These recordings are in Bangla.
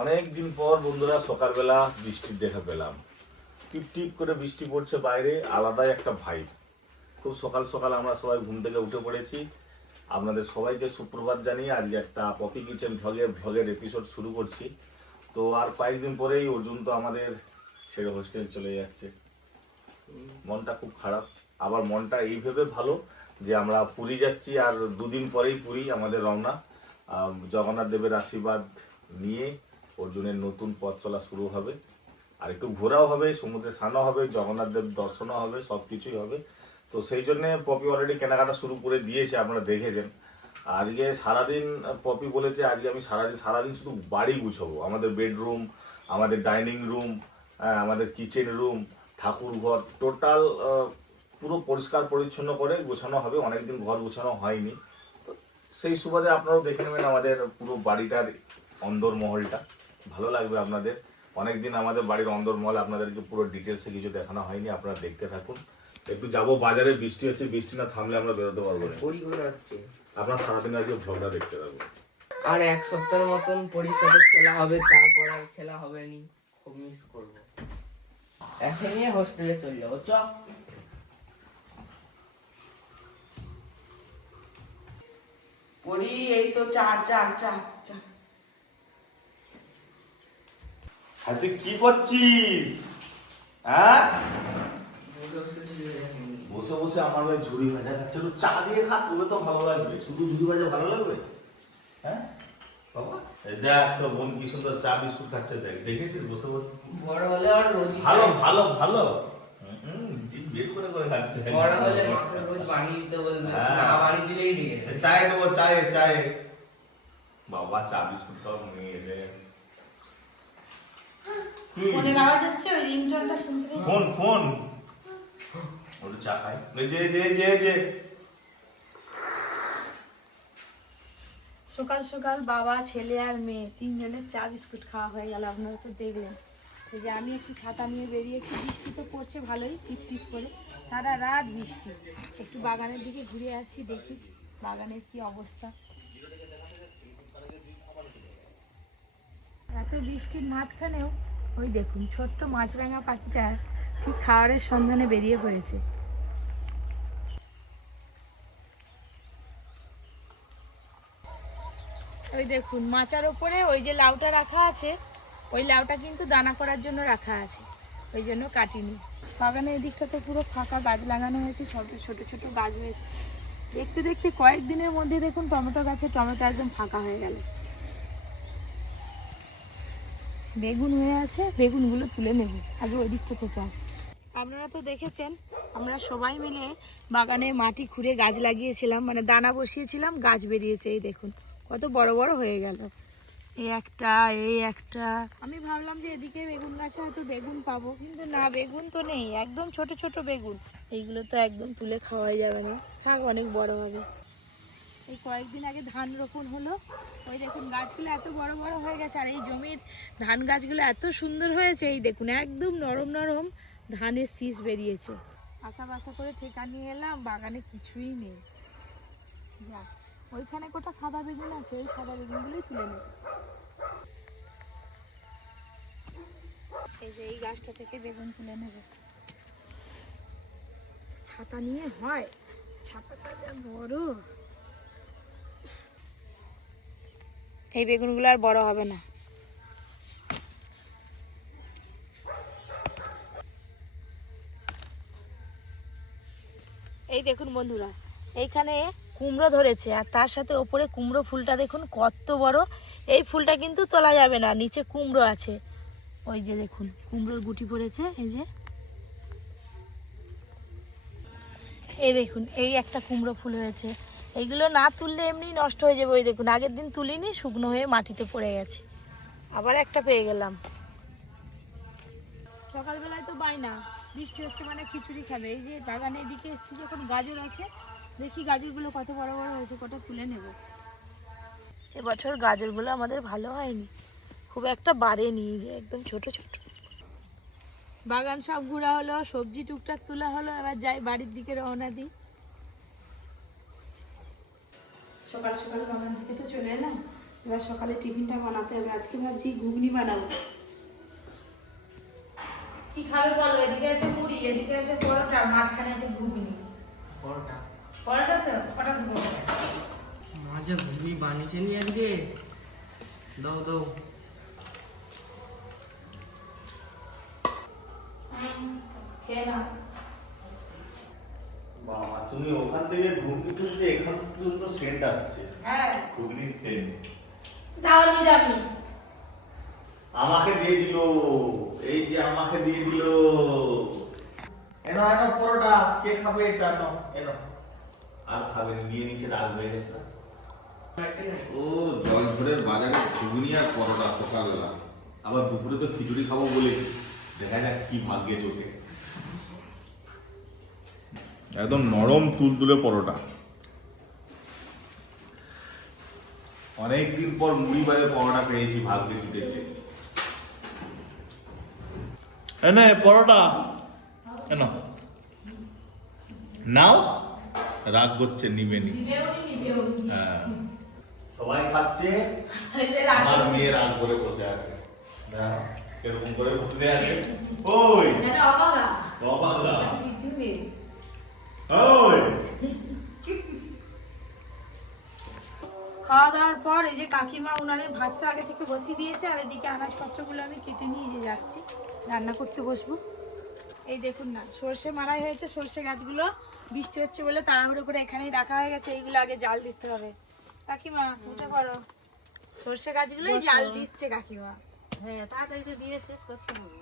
অনেক দিন পর বন্ধুরা সকালবেলা বৃষ্টির দেখা পেলাম। টিপ টিপ করে বৃষ্টি পড়ছে বাইরে, আলাদাই একটা ভাইব। খুব সকাল সকাল আমরা সবাই ঘুম থেকে উঠে পড়েছি। আপনাদের সবাইকে সুপ্রভাত জানিয়ে আজকে একটা পপি কিচেন ভ্লগের এপিসোড শুরু করছি। তো আর কয়েকদিন পরেই অর্জুন তো আমাদের ছেড়ে হোস্টেল চলে যাচ্ছে। মনটা খুব খারাপ, আবার মনটা এই ভেবে ভালো যে আমরা পুরী যাচ্ছি, আর দুদিন পরেই পুরী আমাদের রওনা। জগন্নাথ দেবের আশীর্বাদ নিয়ে অর্জুনের নতুন পথ চলা শুরু হবে, আর একটু ঘোরাও হবে, সমুদ্রে স্নানও হবে, জগন্নাথ দেব দর্শনও হবে, সব কিছুই হবে। তো সেই জন্যে পপি অলরেডি কেনাকাটা শুরু করে দিয়েছে, আপনারা দেখেছেন। আজকে সারাদিন পপি বলেছে আজকে আমি সারাদিন শুধু বাড়ি গুছাবো, আমাদের বেডরুম, আমাদের ডাইনিং রুম, আমাদের কিচেন রুম, ঠাকুর ঘর, টোটাল পুরো পরিষ্কার পরিচ্ছন্ন করে গোছানো হবে। অনেকদিন ঘর গোছানো হয়নি, তো সেই সুবাদে আপনারাও দেখে নেবেন আমাদের পুরো বাড়িটার অন্দরমহলটা। ভালো লাগবে আপনাদের। অনেকদিন আমাদের বাড়ির অন্দরমহল আপনাদেরকে পুরো ডিটেলসে কিছু দেখানো হয়নি, আপনারা দেখতে থাকুন। একটু যাবো বাজারে, বৃষ্টি হচ্ছে, বৃষ্টি না থামলে আমরা বেরোতে পারবো না। আপনারা সারাদিন আজকে ভ্লগটা দেখতে থাকুন। আর এক সপ্তাহের মতন পরিষদে খেলা হবে, তারপর আর খেলা হবে নি। খুব মিস করবো। এখনই হোস্টেলে চলে যাবো। চ পড়ি, এই তো চা চা চা চা। আর তুই কি করছিস? হ্যাঁ, বসে বসে আমার ভাই ঝুড়ি ভাজা খাচ্ছে। একটু চা দিয়ে খা, তোকে তো ভালো লাগবে। শুধু ঝুড়ি ভাজা ভালো লাগবে? হ্যাঁ বাবা, এই দেখ তোর বোন কি সুন্দর চা বিস্কুট খাচ্ছে, দেখ, দেখেছিস বসে বসে? বড় হলে আর রোজ ভালো ভালো ভালো জিভ বের করে করে খাচ্ছে। বড় হলে মাকে রোজ বানিয়ে দিতে বলবে, না বানিয়ে দিলেই ঠিক আছে। চায়ে দেবো, চায়ে চায়ে। বাবা চা বিস্কুট তো নিয়ে এসে ফোনের আওয়াজ হচ্ছে, ওই রিংটোনটা শুনতে পেয়েছি। ফোন ফোন ওটা চা খাই। যে সকাল সকাল বাবা, ছেলে আর মেয়ে তিনজনের চা বিস্কুট খাওয়া হয়ে গেল। আপনারা তো দেখলেন। এই যে আমি একটু ছাতা নিয়ে বেরিয়েছি, বৃষ্টি তো পড়ছে ভালোই, টিপ টিপ করে, সারা রাত বৃষ্টি। একটু বাগানের দিকে ঘুরে আসি, দেখি বাগানের কি অবস্থা। এত বৃষ্টির মাঝখানেও ওই দেখুন ছোট্ট মাছরাঙা পাখিটা ঠিক খাবারের সন্ধানে বেরিয়ে পড়েছে। ওই দেখুন মাচার ওপরে ওই যে লাউটা রাখা আছে, ওই লাউটা কিন্তু দানা করার জন্য রাখা আছে, ওই জন্য কাটিনি। বাগানের এদিকটাতে পুরো ফাঁকা, গাছ লাগানো হয়েছে, ছোট ছোট ছোট গাছ হয়েছে। দেখতে দেখতে কয়েকদিনের মধ্যে দেখুন টমেটো গাছে টমেটো একদম ফাঁকা হয়ে গেল। বেগুন হয়ে আছে, বেগুনগুলো তুলে নেব, আগে ওই দিকটা থেকে আসি। আপনারা তো দেখেছেন আমরা সবাই মিলে বাগানে মাটি খুঁড়ে গাছ লাগিয়েছিলাম, মানে দানা বসিয়েছিলাম, গাছ বেরিয়েছে। এই দেখুন কত বড় বড় হয়ে গেল। এই একটা আমি ভাবলাম যে এদিকে বেগুন গাছে হয়তো বেগুন পাবো, কিন্তু না, বেগুন তো নেই, একদম ছোট ছোট বেগুন। এইগুলো তো একদম তুলে খাওয়াই যাবে না, থাক, অনেক বড় হবে। এই কয়েকদিন আগে ধান রোপণ হলো, ওই দেখুন গাছগুলো এত বড় বড় হয়ে গেছে, আর এই জমির ধান গাছগুলো এত সুন্দর হয়েছে। এই দেখুন একদম নরম নরম ধানের শীষ বেরিয়েছে। আশা বাসা করে ঠেকা নিয়ে এলাম, বাগানে কিছুই নেই। যাক, ওইখানে কটা সাদা বেগুন আছে, ওই সাদা বেগুনগুলোই তুলে নেব। এই যে এই গাছটা থেকে বেগুন তুলে নেব। ছাতা নিয়ে হয়, ছাতাটা যা বড়। এই বেগুনগুলো আর বড় হবে না। এই দেখুন বন্ধুরা, এইখানে কুমড়ো ধরেছে, আর তার সাথে ওপরে কুমড়ো ফুলটা দেখুন কত বড়। এই ফুলটা কিন্তু তোলা যাবে না, নিচে কুমড়ো আছে। ওই যে দেখুন কুমড়োর গুটি পড়েছে, এই যে, এই দেখুন এই একটা কুমড়ো ফুল হয়েছে। এইগুলো না তুললে এমনি নষ্ট হয়ে যাবে। ওই দেখুন আগের দিন তুলিনি, শুকনো হয়ে মাটিতে পড়ে গেছে। আবার একটা পেয়ে গেলাম। সকালবেলায় তো বায়না, বৃষ্টি হচ্ছে মানে খিচুড়ি খাবে। এই যে বাগানে এদিকে এসেছি যখন, গাজর আছে, দেখি গাজরগুলো কত বড় বড় হয়েছে, কটা তুলে নেব। এবছর গাজরগুলো আমাদের ভালো হয়নি, খুব একটা বাড়েনি, যে একদম ছোট ছোট। বাগান সব ঘোরা হলো, সবজি টুকটাক তোলা হলো, এবার যাই বাড়ির দিকে রওনা দিই। সকাল সকাল বাগান থেকে তো চলে এলাম, এবার সকালে টিফিনটা বানাতে হবে। আজকে ভাবছি ঘুগনি বানাবো। কি খাবে বলো? এদিকে আছে মুড়ি, এদিকে আছে পরোটা, মাঝখানে আছে ঘুগনি। পরোটা পরোটা তো কটা দেবো? মাঝে ঘুগনি বানিয়েছে নি আজকে। দাও দাও। খেয়ে না। বাবা তুমি ওখান থেকে ঘুগনি তুলছে, এখান পর্যন্ত সেন্ট আসছে, হ্যাঁ ঘুগনির সেন্ট। তাও নিরামিষ। আমাকে দিয়ে দিল, এই যে আমাকে দিয়ে দিল। এনো এনো পরোটা, কে খাবে এটা? এনো এনো। আর খাবে নিয়ে নিচে রাগ হয়ে গেছে না? ও জলঝড়ের বাজারে ঘুগনি আর পরোটা সকালবেলা, আবার দুপুরে তো খিচুড়ি খাবো বলেছি, দেখা যাক কি ভাগ্যে চোখে। একদম নরম তুলতুলে পরোটা। অনেকদিন পর মুড়ি বাজে পরোটা পেয়েছি, ভাগ্যে জুটেছে। এনে পরোটা এনো, নাও। রাগ করছে, নিবে নি। হ্যাঁ, সবাই খাচ্ছে, আমার মেয়ে রাগ করে বসে আছে। দাঁড়াও, এরকম করে বসে আছে। ওই অবাগা, ওই খাওয়া দাওয়ার পর এই যে কাকিমা উনানের ভাতটা আগে থেকে বসিয়ে দিয়েছে, আর এদিকে আনাজপত্রগুলো আমি কেটে নিয়ে যে যাচ্ছি রান্না করতে বসবো। এই দেখুন না, সর্ষে মারাই হয়েছে, সর্ষে গাছগুলো বৃষ্টি হচ্ছে বলে তাড়াহুড়ো করে এখানেই রাখা হয়ে গেছে। এইগুলো আগে জাল দিতে হবে। কাকিমা উঠে পড়ো, সর্ষে গাছগুলোই জাল দিচ্ছে কাকিমা। হ্যাঁ তাড়াতাড়ি তো দিয়ে শেষ করতে হবে।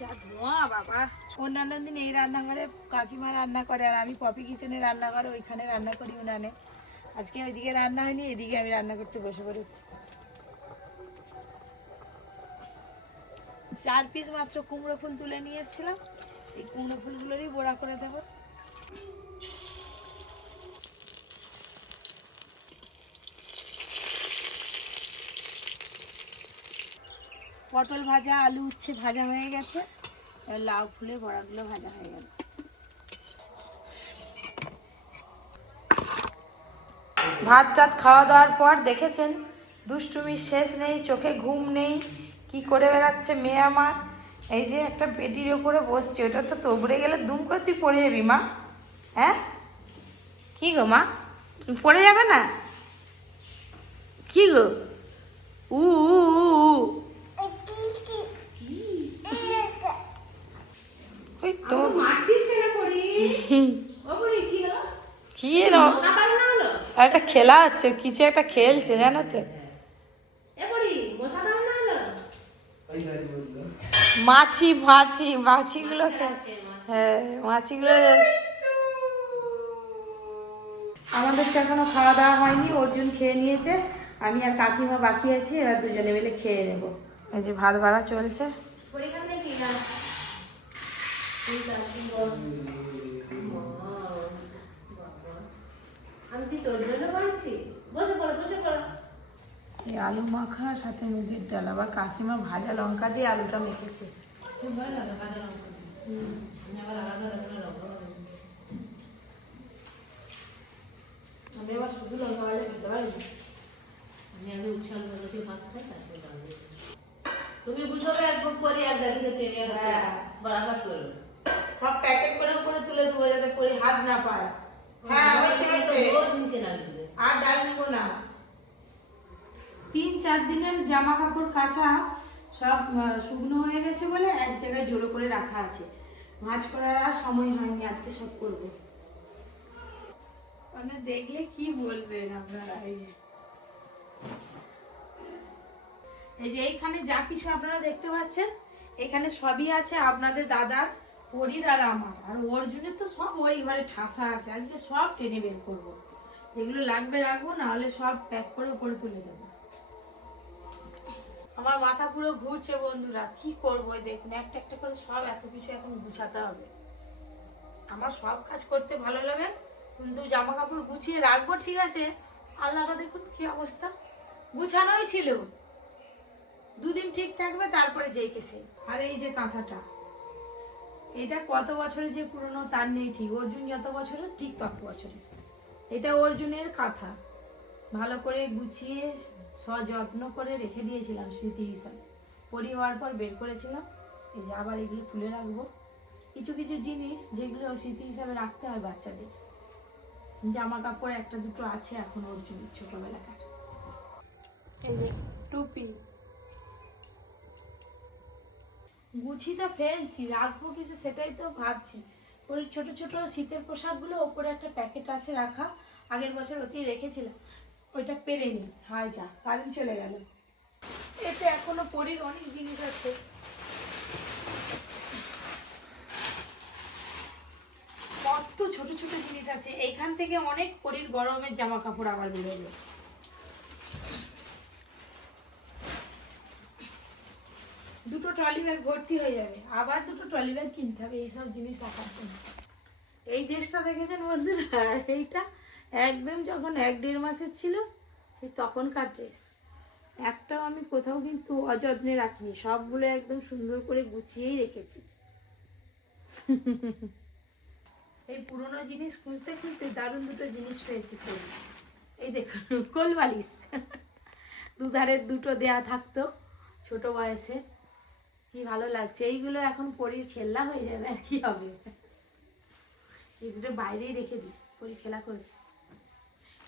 যা ধোঁয়া বাবা। অন্যান্য দিন এই রান্নাঘরে কাকিমা রান্না করে, আর আমি পপি কিচেনে রান্না করে ওইখানে রান্না করি উনানে। আজকে ওইদিকে রান্না হয়নি, এদিকে আমি রান্না করতে বসে পড়েছি। 4 পিস মাত্র কুমড়ো ফুল তুলে নিয়ে এসেছিলাম, এই কুমড়ো ফুলগুলোরই বড়া করে দেবো। পটল ভাজা, আলু উচ্ছে ভাজা হয়ে গেছে, এবার লাউ ফুলের বড়াগুলো ভাজা হয়ে গেল। ভাত টাত খাওয়া দাওয়ার পর দেখেছেন দুষ্টুমির শেষ নেই, চোখে ঘুম নেই, কি করে বেড়াচ্ছে মেয়ে আমার। এই যে একটা পেটির ওপরে বসছে, ওটা তো তোবড়ে গেলে দুম করে তুই পড়ে যাবি মা। হ্যাঁ কি গো মা, তুমি পড়ে যাবে না? কি গো উ উ উ উ। ওই তো কি এলো? একটা খেলা হচ্ছে, কিছু একটা খেলছে জানো তো। মাছি মাছি মাছিগুলো হ্যাঁ মাছিগুলো। আমাদের তো এখনো খাওয়া দাওয়া হয়নি, অর্জুন খেয়ে নিয়েছে, আমি আর কাকিমা বাকি আছি, এবার দুজনে মিলে খেয়ে নেবো। এই যে ভাত বাড়া চলছে। আমি কি তোর জন্য বাড়ছি? বসে পড়ো বসে পড়ো। এই আলু মাখা সাথে মুগের ডাল, আবার কাকিমা ভাজা লঙ্কা দিয়ে আলুটা মেখেছে। খুব ভালো লাগে ভাজা লঙ্কা দিয়ে। আমি আবার আলাদা আলাদা লঙ্কা ভাজা দিই। আমি আবার শুধু লঙ্কা ভাজা খেতে পারি। আমি আগে উচ্ছাল ভাজা দিয়ে ভাত খাই, তারপরে ডাল দিই। তুমি বুঝবে একদম করে এক দাদিকে টেনে হাতে বরাবর করবে। সব প্যাকেট করে উপরে তুলে দেবো যাতে পরে হাত না পায়। হ্যাঁ হয়েছে হয়েছে, রোজ নিচে নামিয়ে দেবে। আর ডাল নিবো না। 3-4 দিনের জামা কাপড় কাচা সব শুকনো হয়ে গেছে বলে এক জায়গায় জড়ো করে রাখা আছে, ভাঁজ করার আর সময় হয়নি, আজকে সব করবো। মানে দেখলে কি বলবেন আপনারা। এই যে এইখানে যা কিছু আপনারা দেখতে পাচ্ছেন, এখানে সবই আছে আপনাদের দাদার, পরীর আর আমার, আর অর্জুনের তো সব ওই ঘরে ঠাসা আছে। আজকে সব টেনে বের করবো, যেগুলো লাগবে রাখবো, না হলে সব প্যাক করে উপরে তুলে দেবো। আমার মাথা পুরো ঘুরছে বন্ধুরা, কি করবো? দেখুন একটা একটা করে সব এত কিছু এখন গুছাতে হবে। আমার সব কাজ করতে ভালো লাগে, কিন্তু জামা কাপড় গুছিয়ে রাখবো ঠিক আছে, আল্লাহটা দেখুন কি অবস্থা। গুছানোই ছিল, 2 দিন ঠিক থাকবে তারপরে যেই কেসে। আর এই যে কাঁথাটা, এটা কত বছরের যে পুরনো তার নেই ঠিক, অর্জুন যত বছরের ঠিক তত বছরের। এটা অর্জুনের কাঁথা, ভালো করে গুছিয়ে সযত্ন করে রেখে দিয়েছিলাম স্মৃতি হিসাবে। পরি হওয়ার পর বের করেছিলাম, এই যে আবার এগুলো তুলে রাখবো। কিছু কিছু জিনিস যেগুলো স্মৃতি হিসাবে রাখতে হয় বাচ্চাদের, জামা কাপড় একটা দুটো আছে এখন অর্জুন ছোটবেলাকার। এই যে টুপি গুছিতে ফেলছি, রাখবো কিছু সেটাই তো ভাবছি। ওই ছোট ছোট শীতের পোশাকগুলো ওপরে একটা প্যাকেট আছে রাখা, আগের বছর ওতেই রেখেছিলাম, ওইটা পেরে নি। হায় যা, কারেন্ট চলে গেল। এতে এখনো পরির অনেক জিনিস আছে। কত ছোট ছোট জিনিস আছে, এইখান থেকে অনেক পরির গরমের জামা কাপড় আবার বেরোবে। দুটো ট্রলি ব্যাগ ভর্তি হয়ে যাবে, আবার দুটো ট্রলি ব্যাগ কিনতে হবে এইসব জিনিস রাখার জন্য। এই ড্রেসটা দেখেছেন বন্ধুরা, এইটা একদম যখন 1-1.5 মাসের ছিল সেই তখনকার ড্রেস। একটাও আমি কোথাও কিন্তু অযত্নে রাখিনি, সবগুলো একদম সুন্দর করে গুছিয়েই রেখেছি। এই পুরোনো জিনিস খুঁজতে খুঁজতে দারুণ দুটো জিনিস পেয়েছি। এই দেখুন কোল বালিশ, দুধারের দুটো দেয়া থাকতো ছোট বয়সে, কি ভালো লাগছে। এইগুলো এখন পরীর খেলনা হয়ে যাবে, আর কি হবে। এই দুটো বাইরেই রেখে দিই, পরী খেলা করবে।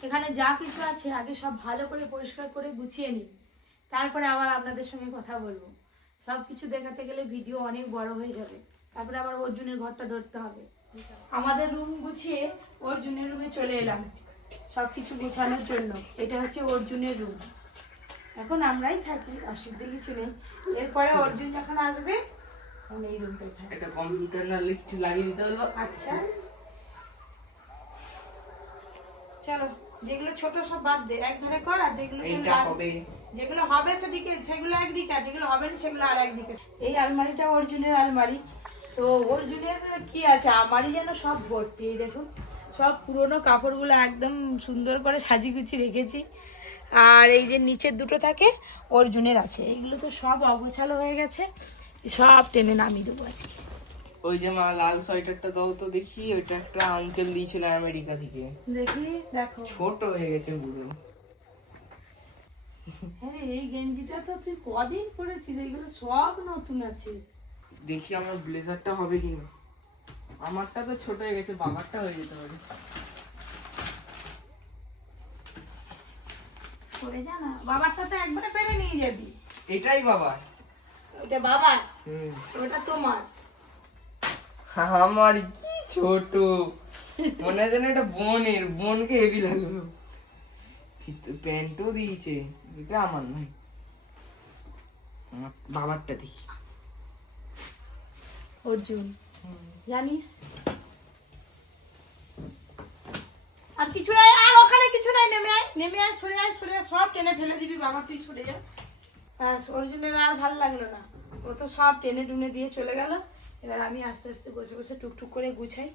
এখানে যা কিছু আছে আগে সব ভালো করে পরিষ্কার করে গুছিয়ে নিই, তারপরে আবার আপনাদের সঙ্গে কথা বলবো। সব কিছু দেখাতে গেলে ভিডিও অনেক বড় হয়ে যাবে, তারপরে আবার অর্জুনের ঘরটা ধরতে হবে। আমাদের রুম গুছিয়ে অর্জুনের রুমে চলে এলাম সব কিছু গোছানোর জন্য। এটা হচ্ছে অর্জুনের রুম, এখন আমরাই থাকি, অসুবিধা কিছু নেই। এরপরে অর্জুন যখন আসবে তখন এই রুমটাই থাকবে। একটা কম্পিউটার না কিছু লাগিয়ে দিতে বলবো। আচ্ছা চলো, যেগুলো ছোট সব বাদ দে, এক ধারে কর, আর যেগুলো যেগুলো হবে সেদিকে সেগুলো একদিকে, আর যেগুলো হবে না সেগুলো আর একদিকে। এই আলমারিটা অর্জুনের আলমারি, তো অর্জুনের কি আছে, আমারই যেন সব ভর্তি। এই দেখুন সব পুরোনো কাপড়গুলো একদম সুন্দর করে সাজিয়ে গুছিয়ে রেখেছি। আর এই যে নিচের দুটো থাকে অর্জুনের আছে, এইগুলো তো সব অগোছালো হয়ে গেছে, সব টেনে নামিয়ে দেবো আজকে। ওই যে মা লাল সোয়েটারটা দাও তো দেখি, ওইটা একটা আঙ্কেল দিয়েছিল আমেরিকা থেকে, দেখি দেখো ছোট হয়ে গেছে পুরো। হ্যাঁ এই গেঞ্জিটা তো তুই কদিন পরেছিস, এইগুলো সব নতুন আছে। দেখি আমার ব্লেজারটা হবে কিনা, আমারটা তো ছোট হয়ে গেছে, বাবারটা হয়ে যেতে পারে। পরে যা না, বাবারটা তো একবারে পেরে নিয়ে যাবি। এটাই বাবার? ওটা বাবার, ওটা তোমার। আমার কি ছোট মনে হয় যেন এটা বোনের, বোনকে হেভি লাগলো। প্যান্টও দিয়েছে, এটা আমার নয়, আমার বাবারটা দেখি। অর্জুন জানিস আর কিছু নাই, আর ওখানে কিছু নাই, নেমে আয় নেমে আয়, সরে আয় সরে আয়, সব টেনে ফেলে দিবি বাবা, তুই সরে যা। অর্জুনের আর ভালো লাগলো না, ও তো সব টেনে টুনে দিয়ে চলে গেল। এবার আমি আস্তে আস্তে বসে বসে টুকটুক করে গুছাই।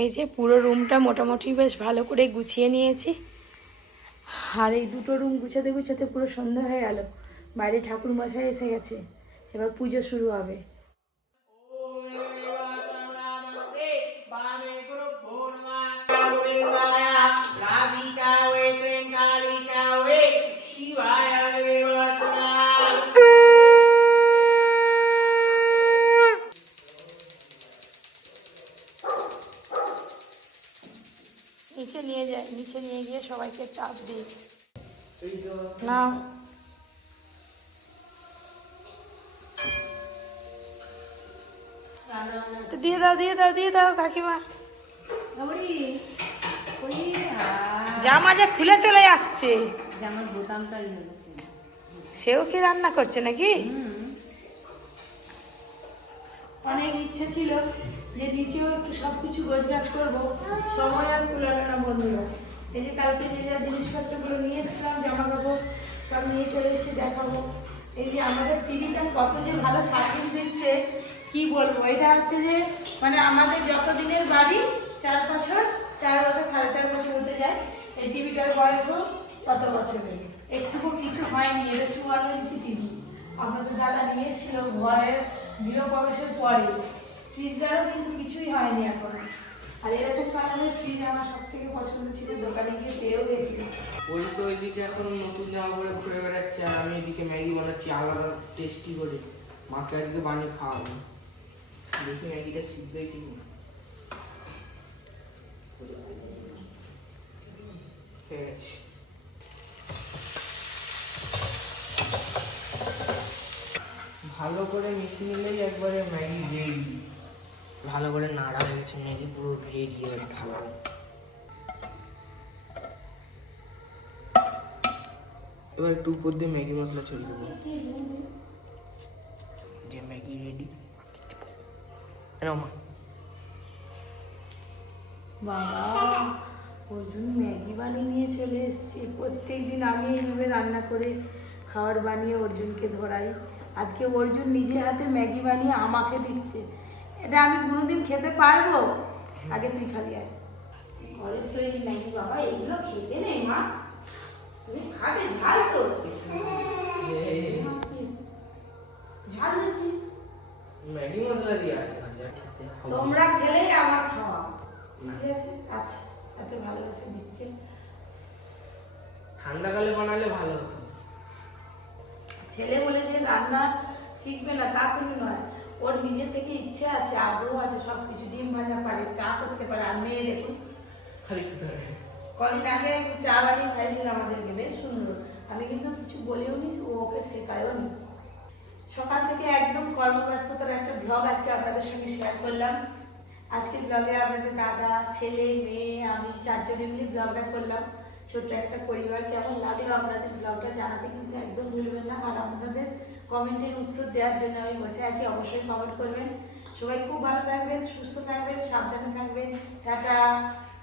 এই যে পুরো রুমটা মোটামুটি বেশ ভালো করে গুছিয়ে নিয়েছি। আর এই দুটো রুম গুছাতে গুছাতে পুরো সন্ধ্যা হয়ে গেল, বাইরে ঠাকুর মশাই এসে গেছে, এবার পুজো শুরু হবে। নিচে নিয়ে যায়, নিচে নিয়ে গিয়ে সবাইকে চাপ দিই না। দিয়ে দাও দিয়ে দাও দিয়ে দাও কাকিমা। জামা যা খুলে চলে যাচ্ছে, সেও কি রান্না করছে নাকি? অনেক ইচ্ছে ছিল যে নিচেও একটু সবকিছু গোছগাছ করবো, সময় আর কুলালো না বন্ধুরা। এই যে কালকে যে যা জিনিসপত্রগুলো নিয়ে এসেছিলাম, জামা কাপড় সব নিয়ে চলে এসেছি, দেখাবো। এই যে আমাদের টিভিটা কত যে ভালো সার্ভিস দিচ্ছে কি বলবো। এটা হচ্ছে যে মানে আমাদের যত দিনের বাড়ি, 4 বছর 4.5 বছর হতে যায়, এই টিভিটার বয়সও তত বছরের। একটুকু কিছু হয়নি, এটা 54 ইঞ্চি টিভি। আমাদের দাদা নিয়ে এসেছিল ঘরের গৃহপ্রবেশের পরে, ফ্রিজটারও কিন্তু কিছুই হয়নি এখন। আর এরকম কালারের ফ্রিজ আমার সব থেকে পছন্দ ছিল, দোকানে গিয়ে পেয়েও গেছিলাম। ওই তো ওইদিকে এখন নতুন জামা পরে ঘুরে বেড়াচ্ছে, আর আমি এদিকে ম্যাগি বানাচ্ছি আলাদা টেস্টি করে। মাকে আজকে বানিয়ে খাওয়াবো, দেখি ম্যাগিটা সিদ্ধ হয়েছে কি না। হয়ে গেছে। ভালো করে মিশিয়ে নিলেই একবারে ম্যাগি রেডি। ভালো করে নাড়া হয়ে গেছে ম্যাগি, পুরো রেডি এবার খাবার। এবার একটু উপর দিয়ে ম্যাগি মশলা ছড়িয়ে দেবো, যে ম্যাগি রেডি। মা বাবা, অর্জুন ম্যাগি বানিয়ে নিয়ে চলে এসছে। প্রত্যেকদিন আমি এইভাবে রান্না করে খাবার বানিয়ে অর্জুনকে ধরাই, আজকে অর্জুন নিজে হাতে ম্যাগি বানিয়ে আমাকে দিচ্ছে। এটা আমি কোনোদিন খেতে পারবো? আগে তুই খাবি। আর ঘরের তৈরি ম্যাগি বাবা, এগুলো খেতে নেই মা, তুমি খাবে? ঝাল তো, ঝাল দিচ্ছিস। ম্যাগি মশলা দিয়ে আছে, খেতে হবে। তোমরা খেলেই আমার খাওয়া, ঠিক আছে? আচ্ছা, এত ভালোবেসে দিচ্ছে। ঠান্ডাকালে বানালে ভালো হতো। ছেলে বলে যে রান্না শিখবে না তা কোনো নয়, ওর নিজে থেকে ইচ্ছে আছে, আগ্রহ আছে, সব কিছু। ডিম ভাজা পারে, চা করতে পারে। আর মেয়ে দেখুন, খালি খেতে হবে। কদিন আগে চা বানিয়ে খাইছিল আমাদেরকে, বেশ সুন্দর। আমি কিন্তু কিছু বলেও নি, ও ওকে শেখায়ও নি। সকাল থেকে একদম কর্মব্যস্ততার একটা ব্লগ আজকে আপনাদের সঙ্গে শেয়ার করলাম। আজকের ব্লগে আপনাদের দাদা, ছেলে, মেয়ে, আমি 4 জনে মিলে ব্লগটা করলাম। ছোট্ট একটা পরিবার। কেমন লাগলো আপনাদের ব্লগটা জানাতে কিন্তু একদম ভুলবেন না। আর আপনাদের কমেন্টের উত্তর দেওয়ার জন্য আমি বসে আছি, অবশ্যই কমেন্ট করবেন। সবাই খুব ভালো থাকবেন, সুস্থ থাকবেন, সাবধানে থাকবেন। টাটা।